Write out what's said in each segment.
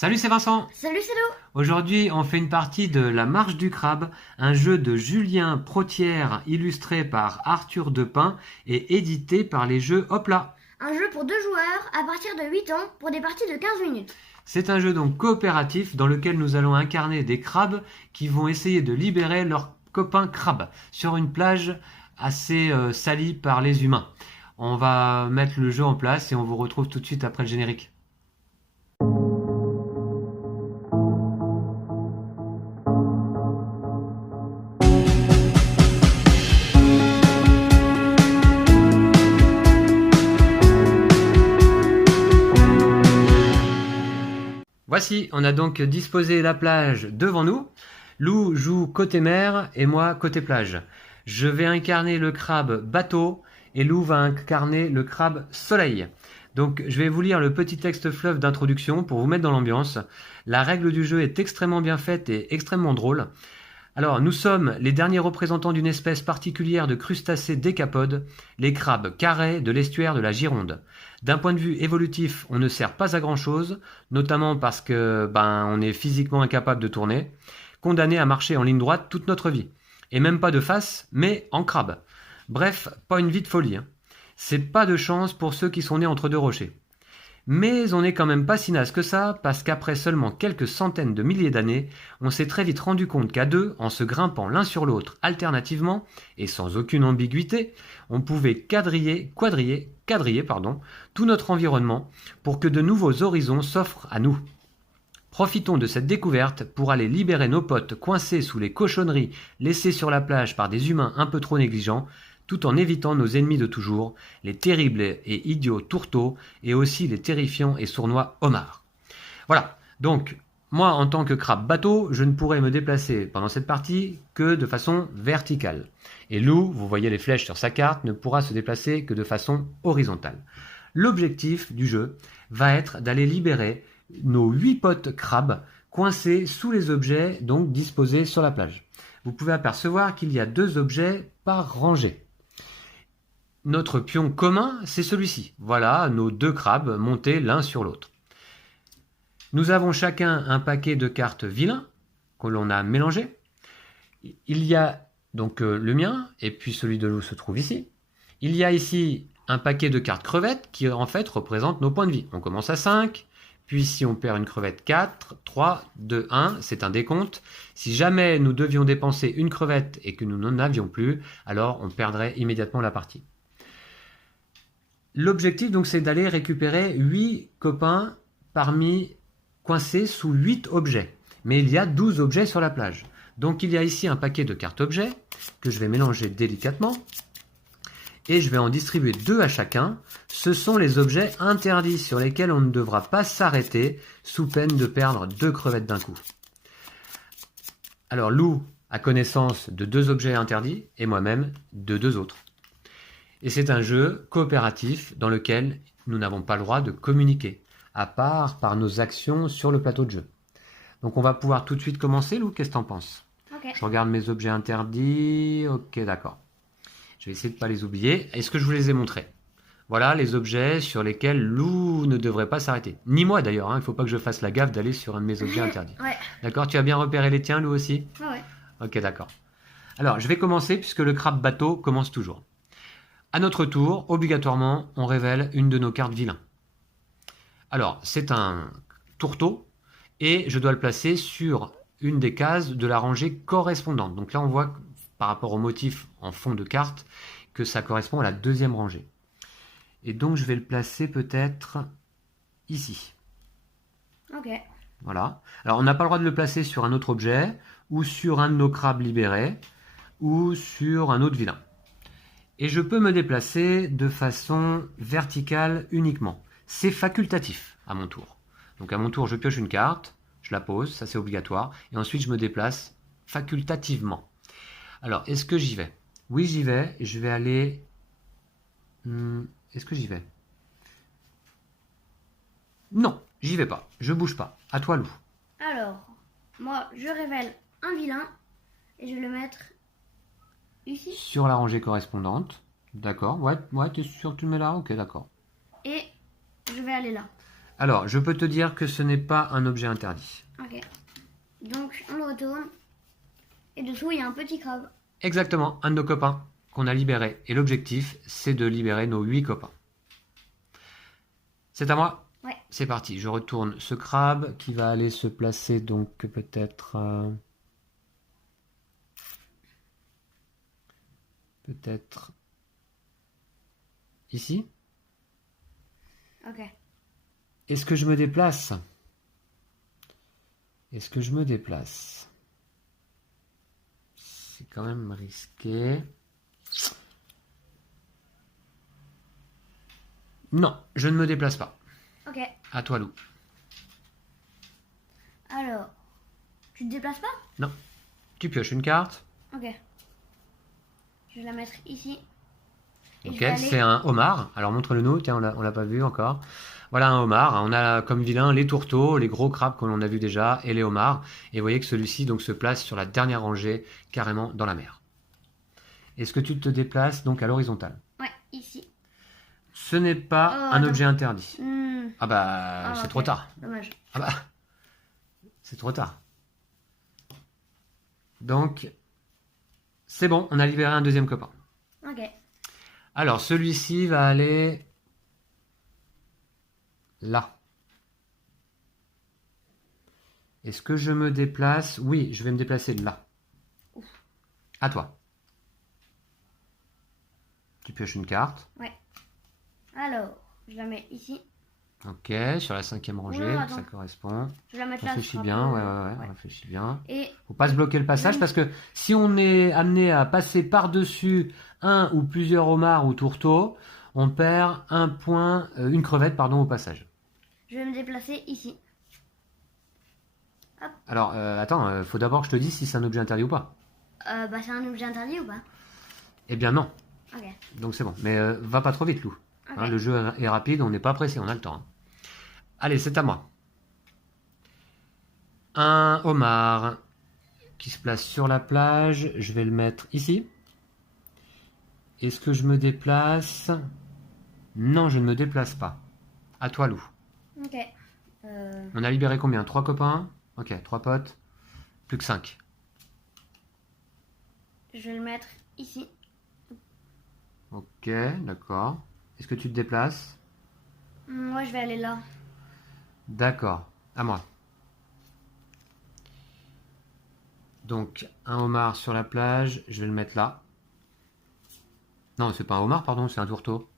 Salut, c'est Vincent. Salut, c'est Lou. Aujourd'hui, on fait une partie de La Marche du Crabe, un jeu de Julien Protière illustré par Arthur Depin et édité par les jeux Hopla. Un jeu pour 2 joueurs à partir de 8 ans pour des parties de 15 minutes. C'est un jeu donc coopératif dans lequel nous allons incarner des crabes qui vont essayer de libérer leurs copains crabes sur une plage assez salie par les humains. On va mettre le jeu en place et on vous retrouve tout de suite après le générique. Voici, on a donc disposé la plage devant nous. Lou joue côté mer et moi côté plage. Je vais incarner le crabe bateau et Lou va incarner le crabe soleil. Donc je vais vous lire le petit texte fleuve d'introduction pour vous mettre dans l'ambiance. La règle du jeu est extrêmement bien faite et extrêmement drôle. Alors, nous sommes les derniers représentants d'une espèce particulière de crustacés décapodes, les crabes carrés de l'estuaire de la Gironde. D'un point de vue évolutif, on ne sert pas à grand chose, notamment parce que, on est physiquement incapable de tourner, condamné à marcher en ligne droite toute notre vie. Et même pas de face, mais en crabe. Bref, pas une vie de folie. C'est pas de chance pour ceux qui sont nés entre deux rochers. Mais on n'est quand même pas si naze que ça, parce qu'après seulement quelques centaines de milliers d'années, on s'est très vite rendu compte qu'à deux, en se grimpant l'un sur l'autre alternativement, et sans aucune ambiguïté, on pouvait quadriller tout notre environnement pour que de nouveaux horizons s'offrent à nous. Profitons de cette découverte pour aller libérer nos potes coincés sous les cochonneries laissées sur la plage par des humains un peu trop négligents, tout en évitant nos ennemis de toujours, les terribles et idiots tourteaux, et aussi les terrifiants et sournois homards. Voilà, donc, moi en tant que crabe bateau, je ne pourrai me déplacer pendant cette partie que de façon verticale. Et Lou, vous voyez les flèches sur sa carte, ne pourra se déplacer que de façon horizontale. L'objectif du jeu va être d'aller libérer nos 8 potes crabes coincés sous les objets donc disposés sur la plage. Vous pouvez apercevoir qu'il y a 2 objets par rangée. Notre pion commun, c'est celui-ci. Voilà nos 2 crabes montés l'un sur l'autre. Nous avons chacun un paquet de cartes vilains que l'on a mélangé. Il y a donc le mien, et puis celui de Lou se trouve ici. Il y a ici un paquet de cartes crevettes qui en fait représentent nos points de vie. On commence à 5, puis si on perd une crevette, 4, 3, 2, 1, c'est un décompte. Si jamais nous devions dépenser une crevette et que nous n'en avions plus, alors on perdrait immédiatement la partie. L'objectif donc c'est d'aller récupérer 8 copains coincés sous 8 objets. Mais il y a 12 objets sur la plage. Donc il y a ici un paquet de cartes objets que je vais mélanger délicatement. Et je vais en distribuer 2 à chacun. Ce sont les objets interdits sur lesquels on ne devra pas s'arrêter sous peine de perdre 2 crevettes d'un coup. Alors Lou a connaissance de 2 objets interdits et moi-même de 2 autres. Et c'est un jeu coopératif dans lequel nous n'avons pas le droit de communiquer, à part par nos actions sur le plateau de jeu. Donc on va pouvoir tout de suite commencer, Lou, qu'est-ce que t'en penses? Ok. Je regarde mes objets interdits, ok d'accord. Je vais essayer de ne pas les oublier. Est-ce que je vous les ai montrés? Voilà les objets sur lesquels Lou ne devrait pas s'arrêter. Ni moi d'ailleurs, il ne faut pas que je fasse la gaffe d'aller sur un de mes objets interdits. Ouais. D'accord, tu as bien repéré les tiens, Lou aussi? Ouais. Ok, d'accord. Alors, je vais commencer puisque le crabe bateau commence toujours. À notre tour, obligatoirement, on révèle une de nos cartes vilains. Alors, c'est un tourteau et je dois le placer sur une des cases de la rangée correspondante. Donc là, on voit par rapport au motif en fond de carte que ça correspond à la 2e rangée. Et donc, je vais le placer peut-être ici. Ok. Voilà. Alors, on n'a pas le droit de le placer sur un autre objet ou sur un de nos crabes libérés ou sur un autre vilain. Et je peux me déplacer de façon verticale uniquement. C'est facultatif à mon tour. Donc à mon tour, je pioche une carte, je la pose, ça c'est obligatoire, et ensuite je me déplace facultativement. Alors, est-ce que j'y vais? Oui, j'y vais. Je vais aller... Est-ce que j'y vais? Non, j'y vais pas. Je bouge pas. À toi, Lou. Alors, moi, je révèle un vilain et je vais le mettre ici. Sur la rangée correspondante. D'accord. Ouais, t'es sûr que tu le mets là? Ok, d'accord. Et je vais aller là. Alors, je peux te dire que ce n'est pas un objet interdit. Ok. Donc, on le retourne. Et dessous, il y a un petit crabe. Exactement, un de nos copains qu'on a libéré. Et l'objectif, c'est de libérer nos 8 copains. C'est à moi? Ouais. C'est parti, je retourne ce crabe qui va aller se placer donc peut-être... peut-être... ici? Ok. Est-ce que je me déplace? Est-ce que je me déplace? C'est quand même risqué. Non, je ne me déplace pas. Ok. À toi, Lou. Alors, tu te déplaces pas? Non. Tu pioches une carte. Ok. Je vais la mettre ici. Et je Ok, vais aller- c'est un homard. Alors montre-le nous, tiens, on l'a pas vu encore. Voilà un homard. On a comme vilain les tourteaux, les gros crabes que l'on a vu déjà, et les homards. Et vous voyez que celui-ci donc se place sur la dernière rangée, carrément dans la mer. Est-ce que tu te déplaces donc à l'horizontale? Ouais, ici. Ce n'est pas Oh, un attends. objet interdit. Hmm. Ah bah, Ah, c'est ok. trop tard. Dommage. Ah bah, c'est trop tard. Donc, c'est bon, on a libéré un deuxième copain. Ok. Alors, celui-ci va aller là. Est-ce que je me déplace? Oui, je vais me déplacer là. Ouf. À toi. Tu pioches une carte. Ouais. Alors, je la mets ici. Ok, sur la 5e rangée, Oula, attends. ça correspond. Je vais la mettre là. ce Réfléchis sera bien, plus- ouais, réfléchis bien. Et Faut pas se bloquer le passage parce que si on est amené à passer par-dessus un ou plusieurs homards ou tourteaux, on perd un point, une crevette, pardon, au passage. je vais me déplacer ici. Alors, attends, faut d'abord que je te dise si c'est un objet interdit ou pas. Bah, c'est un objet interdit ou pas? Eh bien non, Ok. donc c'est bon. Mais va pas trop vite, Lou. Ok. Hein, le jeu est rapide, on n'est pas pressé, on a le temps. Hein. Allez, c'est à moi. Un homard qui se place sur la plage, je vais le mettre ici. Est-ce que je me déplace? Non, je ne me déplace pas. À toi, Lou. Ok. On a libéré combien? 3 copains? Ok, 3 potes. Plus que 5. Je vais le mettre ici. Ok, d'accord. Est-ce que tu te déplaces? Moi, je vais aller là. D'accord, à moi. Donc, un homard sur la plage, je vais le mettre là. Non, c'est pas un homard, pardon, c'est un tourteau.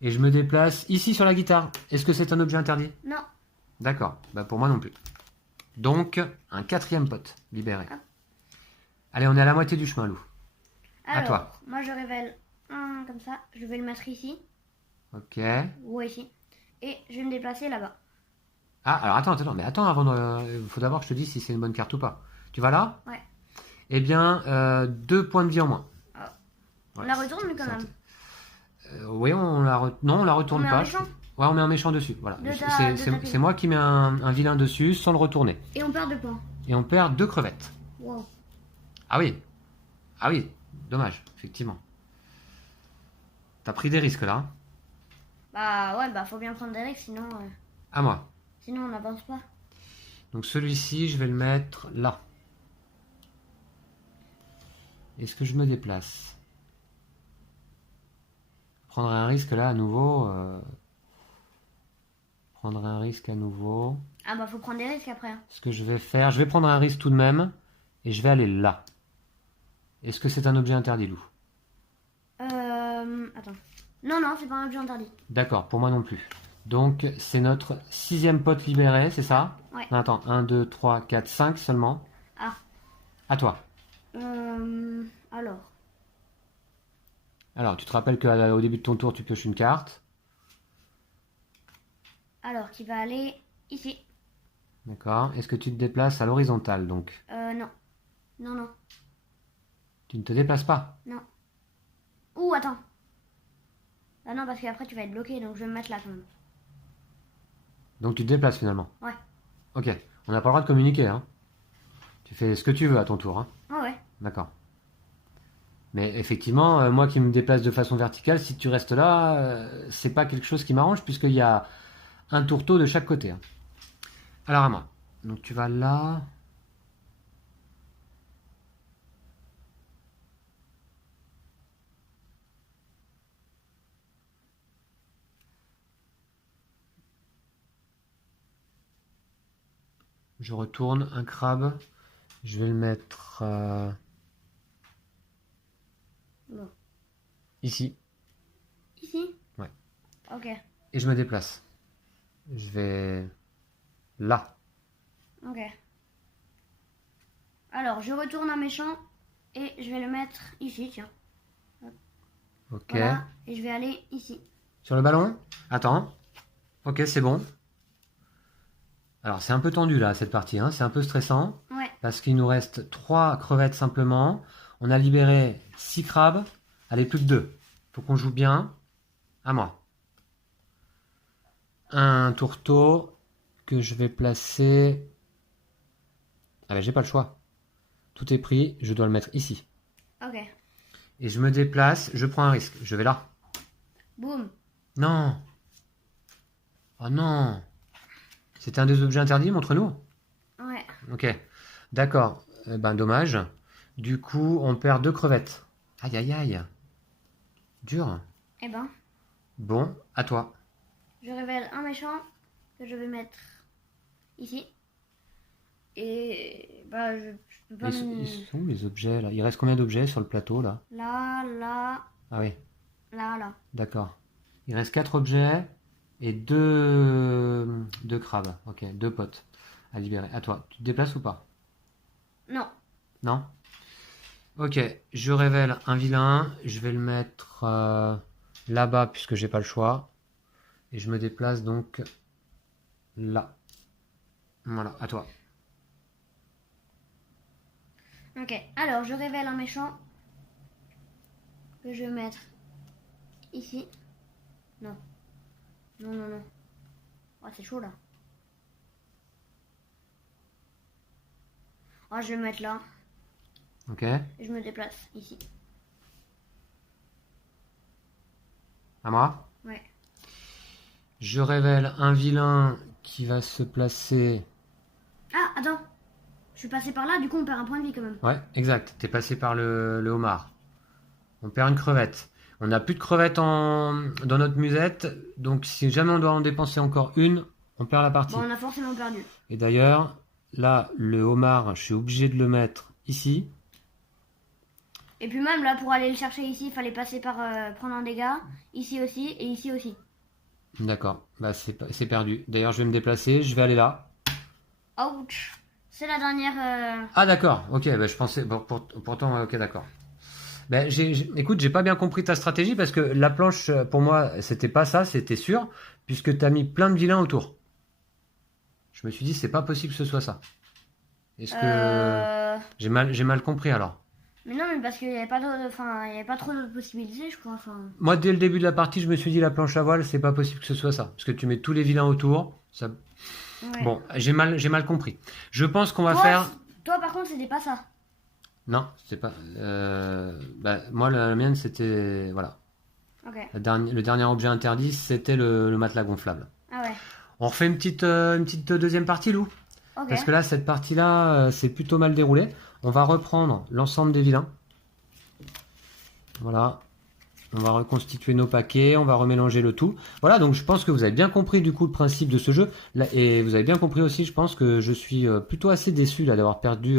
Et je me déplace ici sur la guitare. Est-ce que c'est un objet interdit? Non. D'accord, bah pour moi non plus. Donc, un 4e pote libéré. Ah. Allez, on est à la moitié du chemin, Lou. Alors, toi. moi, je révèle un comme ça. Je vais le mettre ici. Ok. Ou ici. Et je vais me déplacer là-bas. Ah, alors attends, avant de... faut d'abord que je te dise si c'est une bonne carte ou pas. Tu vas là? Ouais. Eh bien, 2 points de vie en moins. Ah. On Ouais, la retourne quand c'est même. oui, non, on la retourne On met un pas. méchant. Ouais, on met un méchant dessus. Voilà. De ta- C'est- de C'est ta c'est moi qui mets un vilain dessus sans le retourner. Et on perd 2 points. Et on perd 2 crevettes. Wow. Ah oui. Ah oui. Dommage, effectivement. T'as pris des risques là. Hein. Bah ouais, bah faut bien prendre des risques, sinon, À moi. sinon on n'avance pas. Donc celui-ci, je vais le mettre là. Est-ce que je me déplace? Prendre un risque là à nouveau. Prendre un risque à nouveau. Ah bah faut prendre des risques après. Hein. Ce que je vais faire, je vais prendre un risque tout de même. Et je vais aller là. Est-ce que c'est un objet interdit, Lou? Attends. Non, c'est pas un objet interdit. D'accord, pour moi non plus. Donc c'est notre 6e pote libéré, c'est ça? Ouais. Non, attends, 1, 2, 3, 4, 5 seulement. Ah. À toi. Alors. Alors, tu te rappelles qu'au début de ton tour, tu pioches une carte. Alors, qui va aller ici. D'accord. Est-ce que tu te déplaces à l'horizontale, donc? Non. Non. Tu ne te déplaces pas? Non. Ouh, attends. Ah non, parce qu'après tu vas être bloqué, donc je vais me mettre là quand même. Donc tu te déplaces finalement? Ouais. Ok. On n'a pas le droit de communiquer, hein? Tu fais ce que tu veux à ton tour, hein? Ah ouais. D'accord. Mais effectivement, moi qui me déplace de façon verticale, si tu restes là, c'est pas quelque chose qui m'arrange puisqu'il y a un tourteau de chaque côté. Hein. Alors à moi. Donc tu vas là. Je retourne un crabe. Je vais le mettre Bon. ici. Ici? Ouais. Ok. Et je me déplace. Je vais là. Ok. Alors, je retourne un méchant et je vais le mettre ici, tiens. Ok. Voilà. Et je vais aller ici. Sur le ballon? Attends. Ok, c'est bon. Alors, c'est un peu tendu là, cette partie. Hein. C'est un peu stressant. Ouais. Parce qu'il nous reste 3 crevettes simplement. On a libéré 6 crabes. Allez, plus que 2. Faut qu'on joue bien. À moi. Un tourteau que je vais placer... Ah ben, j'ai pas le choix. Tout est pris, je dois le mettre ici. Ok. Et je me déplace, je prends un risque. Je vais là. Boum. Non. Oh non. C'était un des objets interdits, montre-nous. Ouais. Ok. D'accord. Eh ben, dommage. Du coup, on perd 2 crevettes. Aïe, aïe, aïe. Dur. Eh ben, Bon, à toi. je révèle un méchant que je vais mettre ici. Et bah, je peux pas Ils sont où les objets là? Il reste combien d'objets sur le plateau là? Là, là, Ah oui, là. d'accord. Il reste 4 objets et 2 crabes. Ok, 2 potes à libérer. À toi. Tu te déplaces ou pas? Non. Non? Ok, je révèle un vilain. Je vais le mettre là-bas puisque j'ai pas le choix. Et je me déplace donc là. Voilà, à toi. Ok. Alors, je révèle un méchant que je vais mettre ici. Non. Non. Oh, c'est chaud là. Oh, je vais le mettre là. Ok. Et je me déplace ici. À moi. Ouais. Je révèle un vilain qui va se placer... Ah, attends. Je suis passé par là, du coup on perd un point de vie quand même. Ouais, exact. T'es passé par le homard. On perd une crevette. On n'a plus de crevettes dans notre musette. Donc si jamais on doit en dépenser encore une, on perd la partie. Bon, on a forcément perdu. Et d'ailleurs, là, le homard, je suis obligé de le mettre ici. Et puis même là, pour aller le chercher ici, il fallait passer par prendre un dégât. Ici aussi et ici aussi. D'accord. Bah, c'est perdu. D'ailleurs, je vais me déplacer. Je vais aller là. Ouch. C'est la dernière... Ah d'accord, ok, bah, je pensais, bon, pourtant, ok, d'accord. Ben, écoute, j'ai pas bien compris ta stratégie parce que la planche, pour moi, c'était pas ça, c'était sûr, puisque t'as mis plein de vilains autour. Je me suis dit, c'est pas possible que ce soit ça. Est-ce que j'ai mal compris alors? Mais non, mais parce qu'il n'y avait pas d'autres, enfin, il y avait pas trop d'autres possibilités, je crois. Enfin... Moi, dès le début de la partie, je me suis dit, la planche à voile, c'est pas possible que ce soit ça, parce que tu mets tous les vilains autour. Ça... Ouais. Bon, j'ai mal compris. Je pense qu'on va Toi, faire. Toi, par contre, c'était pas ça. Non, c'est pas. Bah, moi, la mienne, c'était. Voilà. Ok. Le dernier objet interdit, c'était le matelas gonflable. Ah ouais. On refait une petite deuxième partie, Lou? Ok. Parce que là, cette partie-là, c'est plutôt mal déroulé. On va reprendre l'ensemble des vilains. Voilà. On va reconstituer nos paquets, on va remélanger le tout. Voilà, donc je pense que vous avez bien compris du coup le principe de ce jeu. Là, et vous avez bien compris aussi, je pense que je suis plutôt assez déçu là d'avoir perdu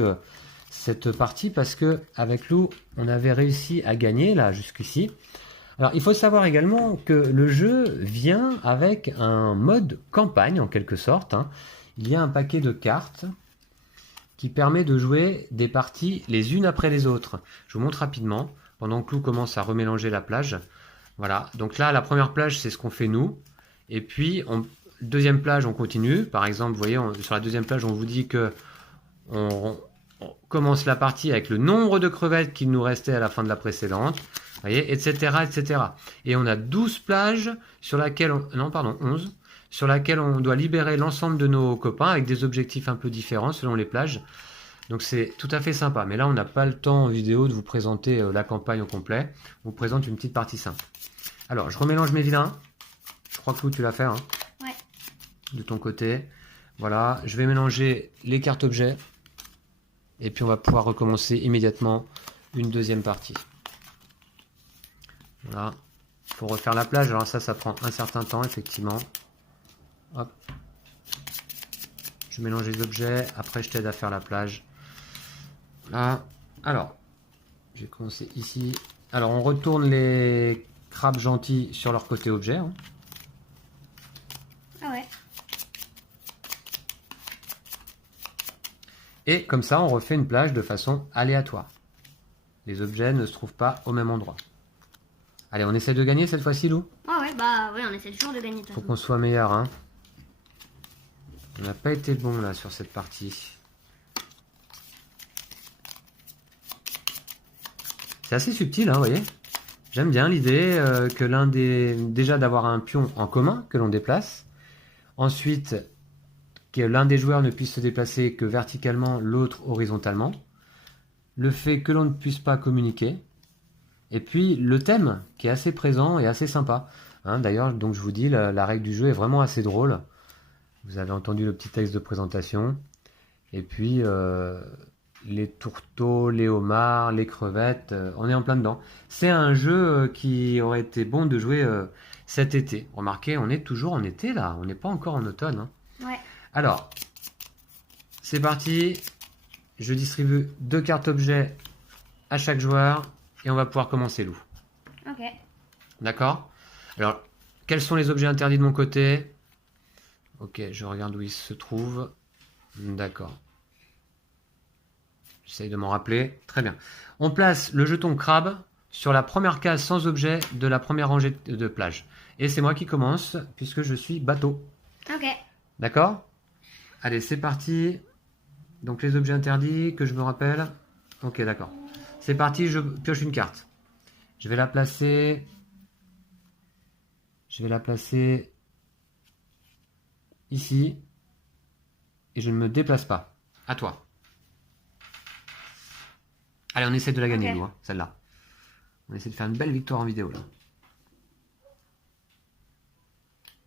cette partie parce que avec Lou, on avait réussi à gagner là jusqu'ici. Alors il faut savoir également que le jeu vient avec un mode campagne en quelque sorte. Hein. Il y a un paquet de cartes qui permet de jouer des parties les unes après les autres. Je vous montre rapidement. Pendant que Lou commence à remélanger la plage. Voilà, donc là, la première plage, c'est ce qu'on fait nous. Et puis, deuxième plage, on continue. Par exemple, vous voyez, sur la deuxième plage, on vous dit que on commence la partie avec le nombre de crevettes qu'il nous restait à la fin de la précédente. Vous voyez, etc., etc. Et on a 12 plages sur laquelle... non, pardon, 11. Sur laquelle on doit libérer l'ensemble de nos copains avec des objectifs un peu différents selon les plages. Donc c'est tout à fait sympa, mais là on n'a pas le temps en vidéo de vous présenter la campagne au complet. On vous présente une petite partie simple. Alors je remélange mes vilains. Je crois que Lou tu l'as fait. Hein. Ouais. de ton côté. Voilà, je vais mélanger les cartes objets. Et puis on va pouvoir recommencer immédiatement une deuxième partie. Voilà. Il faut refaire la plage. Alors ça prend un certain temps, effectivement. Hop. Je mélange les objets. Après, je t'aide à faire la plage. Voilà. Alors, je vais commencer ici. Alors, on retourne les crabes gentils sur leur côté objet. Hein. Ah ouais. Et comme ça, on refait une plage de façon aléatoire. Les objets ne se trouvent pas au même endroit. Allez, on essaie de gagner cette fois-ci, Lou? Ah ouais, bah ouais, on essaie toujours de gagner. Faut qu'on soit meilleur, hein. On n'a pas été bon là sur cette partie. C'est assez subtil, hein, vous voyez. J'aime bien l'idée que déjà d'avoir un pion en commun que l'on déplace. Ensuite, que l'un des joueurs ne puisse se déplacer que verticalement, l'autre horizontalement. Le fait que l'on ne puisse pas communiquer. Et puis le thème qui est assez présent et assez sympa. Hein, d'ailleurs, donc je vous dis, la règle du jeu est vraiment assez drôle. Vous avez entendu le petit texte de présentation. Et puis les tourteaux, les homards, les crevettes, on est en plein dedans. C'est un jeu qui aurait été bon de jouer cet été. Remarquez, on est toujours en été là, on n'est pas encore en automne. Hein. Ouais. Alors, c'est parti. Je distribue 2 cartes objets à chaque joueur et on va pouvoir commencer, Lou. Ok. D'accord? Alors, quels sont les objets interdits de mon côté? Ok, je regarde où ils se trouvent. D'accord. J'essaye de m'en rappeler. Très bien. On place le jeton crabe sur la première case sans objet de la première rangée de plage. Et c'est moi qui commence, puisque je suis bateau. Ok. D'accord? Allez, c'est parti. Donc les objets interdits, que je me rappelle. Ok, d'accord. C'est parti, je pioche une carte. Je vais la placer... ici. Et je ne me déplace pas. À toi. Allez, on essaie de la gagner, Ok. nous, hein, celle-là. On essaie de faire une belle victoire en vidéo, là.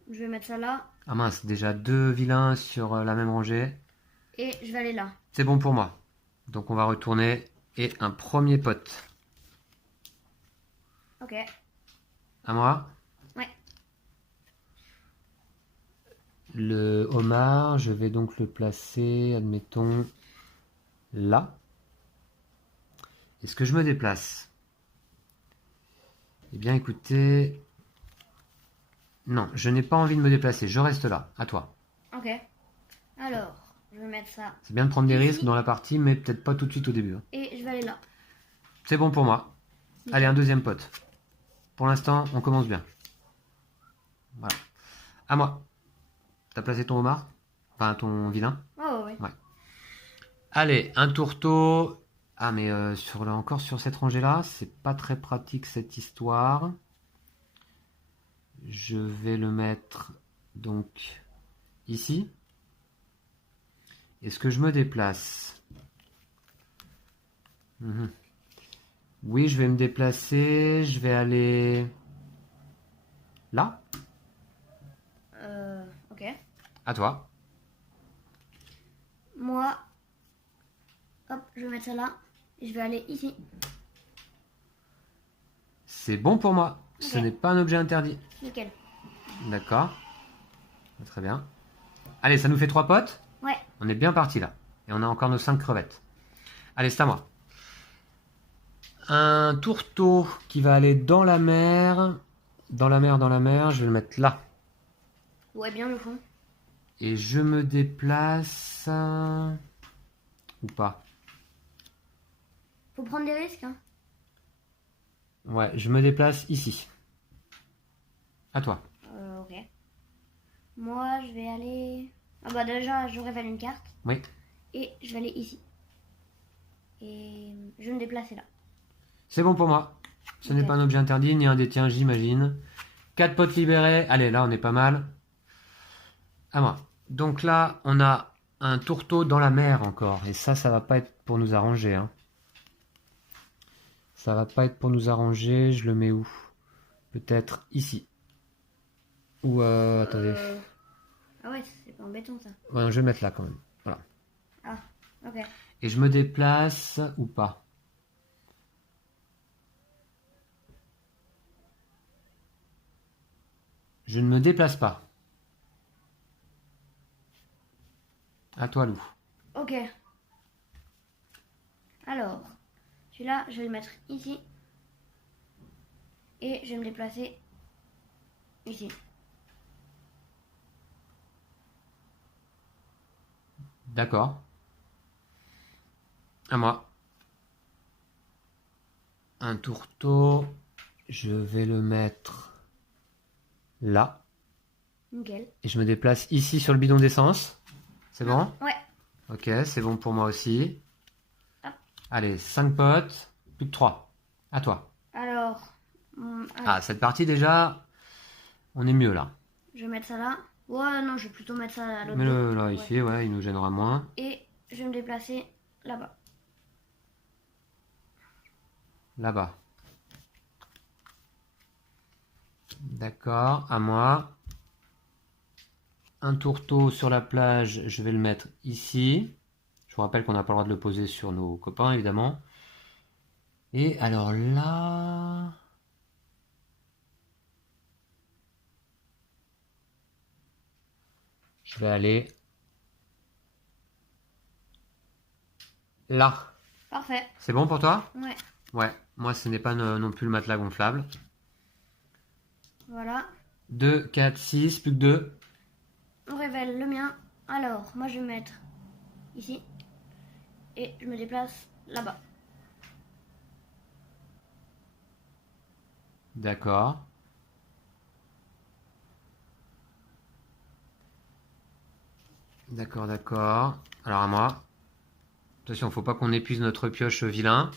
Je vais mettre ça là. Ah mince, déjà 2 vilains sur la même rangée. Et je vais aller là. C'est bon pour moi. Donc on va retourner. Et un premier pote. Ok. À moi. Ouais. Le homard, je vais donc le placer, admettons, là. Est-ce que je me déplace? Eh bien écoutez... Non, je n'ai pas envie de me déplacer, je reste là, à toi. Ok. Alors, je vais mettre ça. C'est bien de prendre des Ici. risques dans la partie, mais peut-être pas tout de suite au début. Hein. Et je vais aller là. C'est bon pour moi. Nickel. Allez, un deuxième pote. Pour l'instant, on commence bien. Voilà. À moi. T'as placé ton homard? Enfin, ton vilain? Oh ouais. Allez, un tourteau. Ah, mais encore sur cette rangée-là, c'est pas très pratique cette histoire. Je vais le mettre donc ici. Est-ce que je me déplace? Oui, je vais me déplacer. Je vais aller là. Ok. À toi. Moi, hop, je vais mettre ça là. Et je vais aller ici. C'est bon pour moi. Ce Ok. n'est pas un objet interdit. Nickel. D'accord. Très bien. Allez, ça nous fait 3 potes. Ouais. On est bien parti là. Et on a encore nos 5 crevettes. Allez, c'est à moi. Un tourteau qui va aller dans la mer. Dans la mer. Je vais le mettre là. Ouais, bien le fond. Et je me déplace... Ou pas? Faut prendre des risques, hein. Ouais, je me déplace ici. À toi. Ok. Moi, je vais aller... Ah bah déjà, je révèle une carte. Oui. Et je vais aller ici. Et je vais me déplacer là. C'est bon pour moi. Ce n'est Ok. pas un objet interdit, ni un des tiens, j'imagine. 4 potes libérés. Allez, là, on est pas mal. À moi. Donc là, on a un tourteau dans la mer encore. Et ça va pas être pour nous arranger. Hein. Ça va pas être pour nous arranger. Je le mets où? Peut-être ici. Ou attendez. Ah ouais, c'est pas en béton ça. Ouais, je vais le mettre là quand même. Voilà. Ah, ok. Et je me déplace ou pas? Je ne me déplace pas. À toi, Lou. Ok. Alors, celui-là, je vais le mettre ici. Et je vais me déplacer ici. D'accord. À moi. Un tourteau. Je vais le mettre là. Nickel. Et je me déplace ici sur le bidon d'essence. C'est bon? Ouais. Ok, c'est bon pour moi aussi. Hop. Allez, 5 potes. Plus que 3. À toi. Alors, Ah, cette partie déjà, on est mieux là. je vais mettre ça là. Ouais, non, je vais plutôt mettre ça à l'autre Mets-le bout. là, Ouais. ici, ouais, il nous gênera moins. Et je vais me déplacer là-bas. Là-bas. D'accord, à moi. Un tourteau sur la plage, je vais le mettre ici. Je vous rappelle qu'on n'a pas le droit de le poser sur nos copains, évidemment. Et alors là... Je vais aller là. Parfait. C'est bon pour toi? Ouais. Ouais, moi ce n'est pas non plus le matelas gonflable. Voilà. 2, 4, 6, plus que 2. On révèle le mien. Alors, moi je vais me mettre ici. Et je me déplace là-bas. D'accord. D'accord, d'accord. Alors à moi. Attention, faut pas qu'on épuise notre pioche vilain.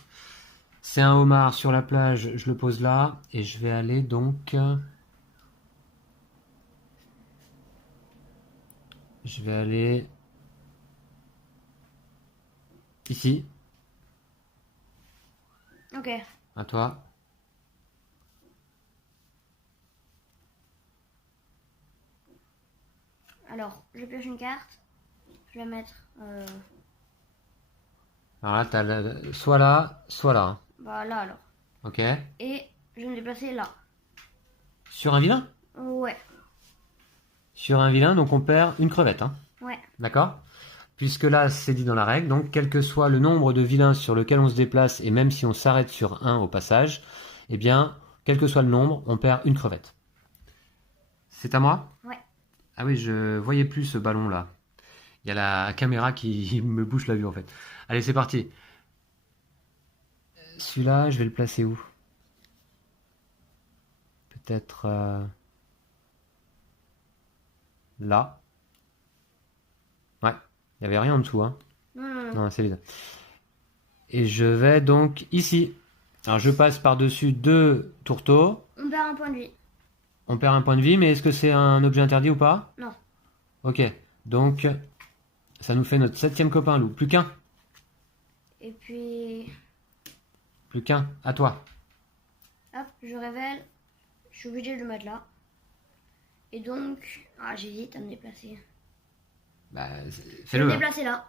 C'est un homard sur la plage, je le pose là. Et je vais aller donc... Je vais aller... Ici. Ok. À toi. Alors, je pioche une carte. Je vais mettre Alors là, t'as soit là, soit là. bah, là alors. Ok. Et je vais me déplacer là. Sur un vilain? Ouais. Sur un vilain, donc on perd une crevette. Hein. Ouais. D'accord? Puisque là, c'est dit dans la règle, donc quel que soit le nombre de vilains sur lequel on se déplace, et même si on s'arrête sur un au passage, eh bien, quel que soit le nombre, on perd une crevette. C'est à moi? Ouais. Ah oui, je voyais plus ce ballon là. Il y a la caméra qui me bouche la vue en fait. Allez, c'est parti. Celui-là, je vais le placer où? Peut-être là. Ouais, il n'y avait rien en dessous. Hein. Non, non, non. Non, c'est vide. Et je vais donc ici. Alors je passe par-dessus 2 tourteaux. On perd un point de vie. On perd un point de vie, mais est-ce que c'est un objet interdit ou pas? Non. Ok, donc ça nous fait notre 7e copain, Lou. Plus qu'un. Et puis, Plus qu'un. À toi. hop, je révèle. Je suis obligée de le mettre là. Et donc, ah, j'hésite à me déplacer. Bah, Je vais me fais-le. Hein. déplacer là.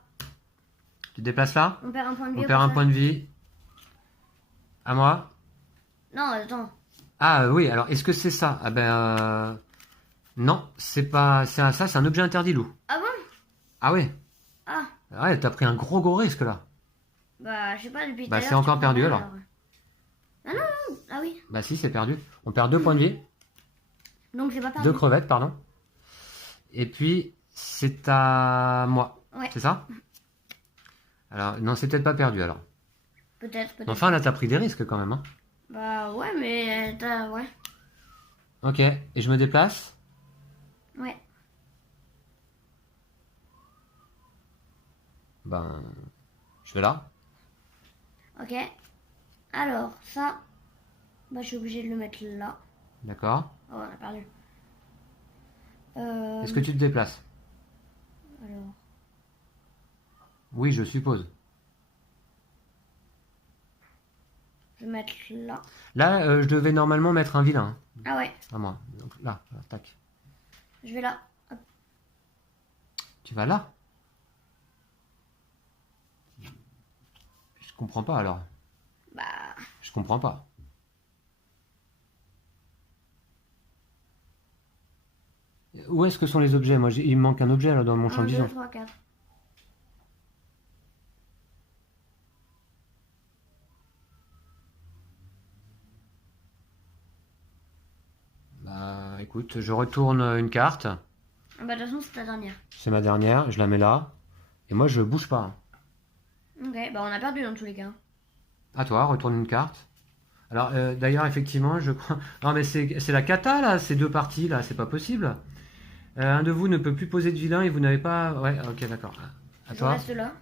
Tu te déplaces là? On perd un point de vie. On au perd un passage. point de vie. À moi. Non, attends. Ah oui, alors est-ce que c'est ça? Ah ben non, c'est pas ça, c'est un objet interdit, Lou. Ah bon? Ah oui. Ah, Ouais, t'as pris un gros risque là. bah, je sais pas, depuis tout Bah, à c'est l'heure, encore tu perdu, prends rien, alors. Ah non, non, ah oui. Bah si, c'est perdu. On perd 2 points de vie, Donc c'est pas perdu. 2 crevettes, pardon. Et puis c'est à moi. Ouais. C'est ça? Alors non, c'est peut-être pas perdu alors. Peut-être, peut-être. Enfin là, t'as pris des risques quand même. Hein. Bah ouais, mais t'as... Ouais. Ok, et je me déplace. Ouais. Ben, je vais là. Ok. Alors, ça... Bah je suis obligée de le mettre là. D'accord. Oh, on a perdu. Est-ce que tu te déplaces? Alors... Oui, je suppose. Je vais mettre là. Là, je devais normalement mettre un vilain. Ah ouais. À moi. Donc là, tac. Je vais là. Hop. Tu vas là? Je comprends pas alors. Bah, Je comprends pas. Où est-ce que sont les objets? Moi, il me manque un objet là dans mon champ 1, de 2, vision. 3, 4. Bah, écoute, je retourne une carte. Ah bah, de toute façon, c'est ta dernière. C'est ma dernière, je la mets là. Et moi, je bouge pas. Ok, bah, on a perdu dans tous les cas. À toi, retourne une carte. Alors, d'ailleurs, effectivement, je crois. Non, mais c'est la cata là, ces deux parties là, c'est pas possible. Un de vous ne peut plus poser de vilain et vous n'avez pas. Ouais, ok, d'accord. À Je toi. reste là.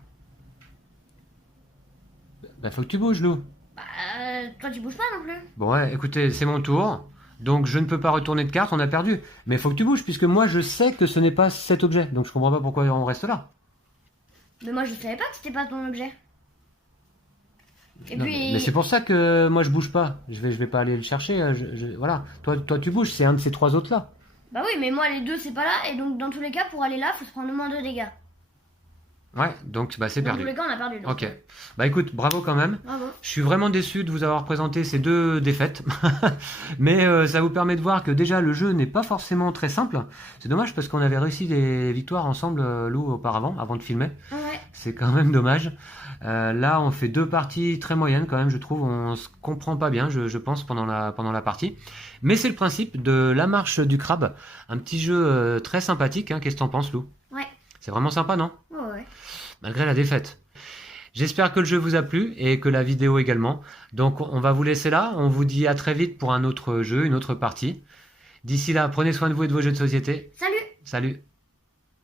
Bah, faut que tu bouges, Lou. Bah, toi, tu bouges pas non plus. Bon, ouais, écoutez, c'est mon tour. Donc, je ne peux pas retourner de carte, on a perdu. Mais faut que tu bouges, puisque moi, je sais que ce n'est pas cet objet. Donc, je comprends pas pourquoi on reste là. Mais moi, je savais pas que c'était pas ton objet. Et Non, puis. mais c'est pour ça que moi, je bouge pas. Je vais pas aller le chercher. Voilà. Toi, tu bouges, c'est un de ces trois autres là. Bah oui, mais moi, les deux, c'est pas là. Et donc, dans tous les cas, pour aller là, faut se prendre au moins 2 dégâts. Ouais, donc bah, c'est Dans perdu. tous les cas, on a perdu. Donc. Ok. Bah écoute, bravo quand même. Bravo. Je suis vraiment déçu de vous avoir présenté ces deux défaites. Mais ça vous permet de voir que déjà le jeu n'est pas forcément très simple. C'est dommage parce qu'on avait réussi des victoires ensemble, Lou, auparavant, avant de filmer. Ouais. C'est quand même dommage. Là, on fait deux parties très moyennes quand même, je trouve. On se comprend pas bien, je pense, pendant la partie. Mais c'est le principe de La Marche du Crabe. Un petit jeu très sympathique. Hein. Qu'est-ce que t'en penses, Lou? Ouais. C'est vraiment sympa, non? Ouais. Malgré la défaite. J'espère que le jeu vous a plu et que la vidéo également. Donc on va vous laisser là. On vous dit à très vite pour un autre jeu, une autre partie. D'ici là, prenez soin de vous et de vos jeux de société. Salut! Salut!